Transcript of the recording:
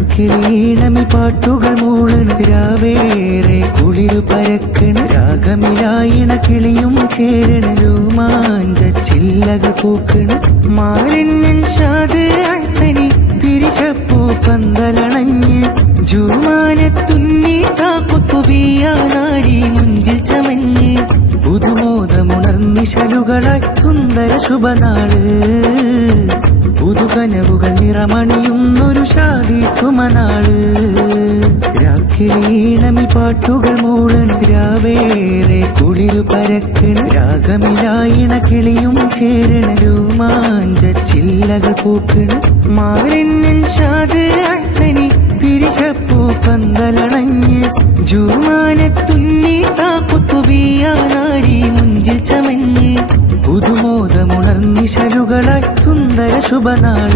രാക്കിളീണമി പാട്ടുകൾ മൂളണ് രാവേറെ കുളിരു പരക്കണ് രാഗമിലായിണ കിളിയും ചേരണ രോമാഞ്ച ചില്ലകൾ പൂക്കണ്. മാലിന്യൻ ഷാദ് അഴ്സനി പിരിശപ്പൂ പന്തലണഞ്ഞ് ജൂമാനത്തുന്നി സാപ്പുത്തുബിയാനാരി മുഞ്ചിൽ ചമഞ്ഞ് പുതുമോദമുണർന്നിശലുകളായി സുന്ദര ശുഭനാൾ. നിറമണിയുന്നൊരു ഷാദി സുമനാൾ. രാക്കിളീണമി പാട്ടുകൾ മൂളണ് രാവേറെ കുളിരു പരക്കണ്. രാഗമിലായിണ കിളിയും ചേരണ രോമാഞ്ച ചില്ലകൾ പൂക്കണ് മാലിന്യൻ ഷാദ് അഴ്സനി പിരിശപ്പൂ പന്തലണഞ്ഞ്. ജൂമാനത്തുന്നി സാപ്പുത്തുബിയാനാരി മുഞ്ചിൽ ചമഞ്ഞ്. പുതുമോദമുണർന്നിശലുകളായി സുന്ദര ശുഭനാൾ.